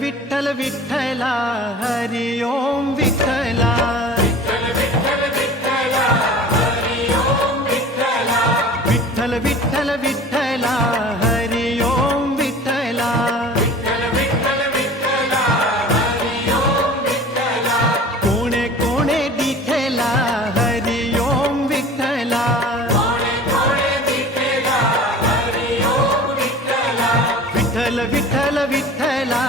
विठ्ठल विठ्ठला हरि ओम विठ्ठला विठ्ठल विठ्ठल विठ्ठला हरि ओम विठ्ठला कोणे कोणे दिठेला हरि ओम विठ्ठला विठ्ठल विठ्ठल विठ्ठला